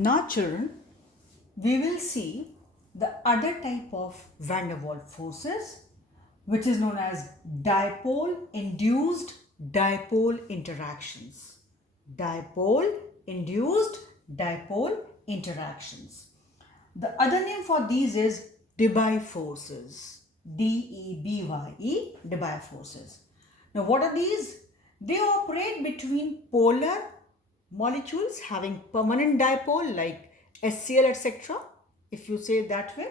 Now children, we will see the other type of van der Waals forces, which is known as dipole induced dipole interactions. Dipole induced dipole interactions. The other name for these is Debye forces. Debye, Debye forces. Now what are these? They operate between polar molecules having permanent dipole like HCl, etc., if you say it that way,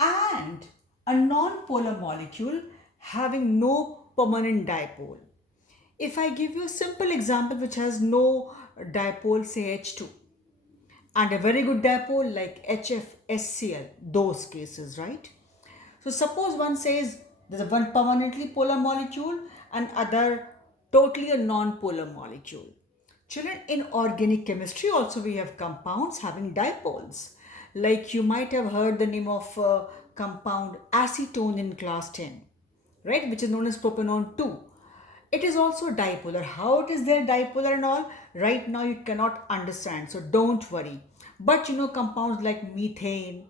and a non-polar molecule having no permanent dipole. If I give you a simple example which has no dipole, say H2, and a very good dipole like HFSCl, those cases, right? So suppose one says there's a one permanently polar molecule and other totally a non-polar molecule. Children, in organic chemistry also we have compounds having dipoles. Like you might have heard the name of compound acetone in class 10, right, which is known as propanone 2. It is also dipolar. How it is there dipolar and all, right now you cannot understand, so don't worry. But you know compounds like methane,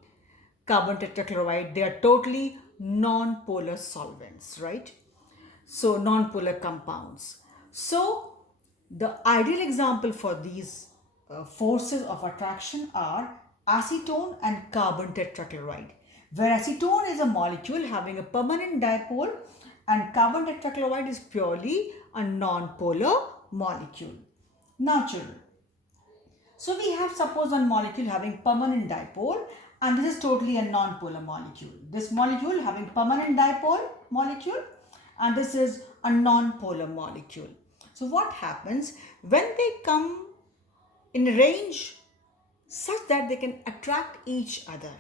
carbon tetrachloride, they are totally non-polar solvents, right? So non-polar compounds. So the ideal example for these forces of attraction are acetone and carbon tetrachloride, where acetone is a molecule having a permanent dipole and carbon tetrachloride is purely a non-polar molecule. Now children, so we have suppose one molecule having permanent dipole and this is totally a non-polar molecule. This molecule having permanent dipole molecule and this is a non-polar molecule. So what happens when they come in range such that they can attract each other?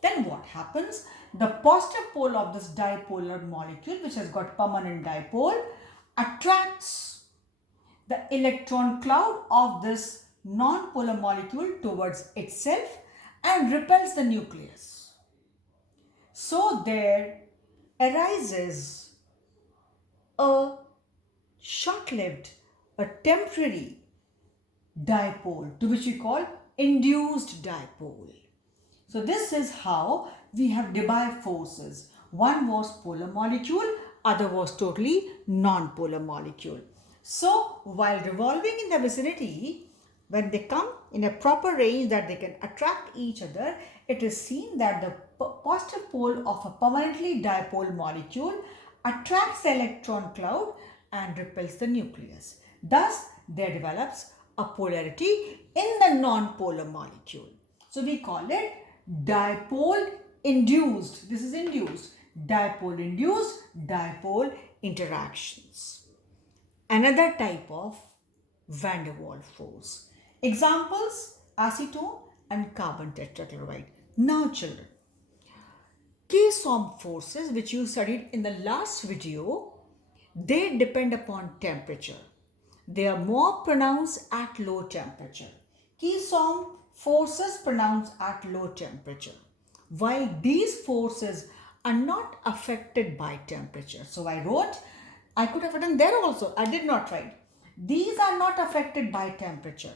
Then what happens? The positive pole of this dipolar molecule which has got permanent dipole attracts the electron cloud of this non-polar molecule towards itself and repels the nucleus. So there arises a short-lived, a temporary dipole to which we call induced dipole. So this is how we have Debye forces. One was polar molecule, other was totally non-polar molecule. So while revolving in the vicinity, when they come in a proper range that they can attract each other, it is seen that the positive pole of a permanently dipole molecule attracts the electron cloud and repels the nucleus. Thus, there develops a polarity in the non-polar molecule. So we call it dipole induced. This is induced. Dipole induced dipole interactions. Another type of van der Waals force. Examples: acetone and carbon tetrachloride. Now children, Keystone forces which you studied in the last video, they depend upon temperature. They are more pronounced at low temperature. Keystone forces pronounced at low temperature, while these forces are not affected by temperature. So I wrote, I could have written there also, I did not write. These are not affected by temperature.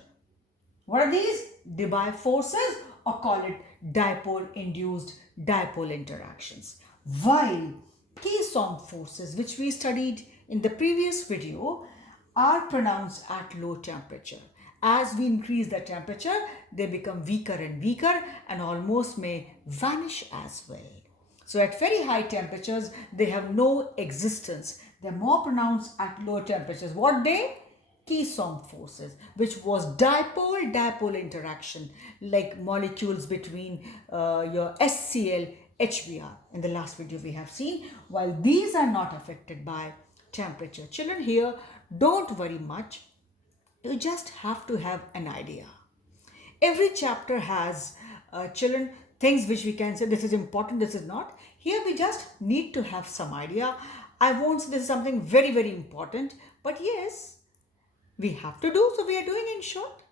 What are these? Debye forces, or call it dipole-induced dipole interactions. While Keystone forces, which we studied in the previous video, are pronounced at low temperature. As we increase the temperature, they become weaker and weaker and almost may vanish as well. So at very high temperatures, they have no existence. They're more pronounced at low temperatures. What they? Keystone forces, which was dipole-dipole interaction, like molecules between your HCl, HBr. In the last video we have seen, while these are not affected by temperature. Children, here, don't worry much. You just have to have an idea. Every chapter has, children, things which we can say this is important, this is not. Here we just need to have some idea. I won't say this is something very, very important, but yes, we have to do, so we are doing in short.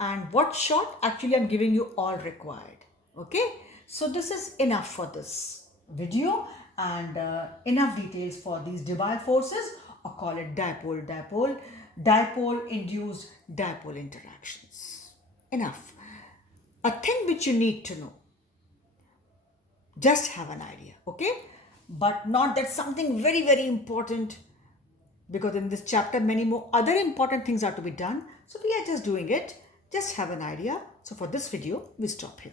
And what short? Actually, I'm giving you all required. Okay, so this is enough for this video and enough details for these Debye forces, or call it dipole-induced dipole interactions. enough. A thing which you need to know. Just have an idea, okay? But not that something very, very important, because in this chapter, many more other important things are to be done. So we are just doing it. Just have an idea. So for this video, we stop here.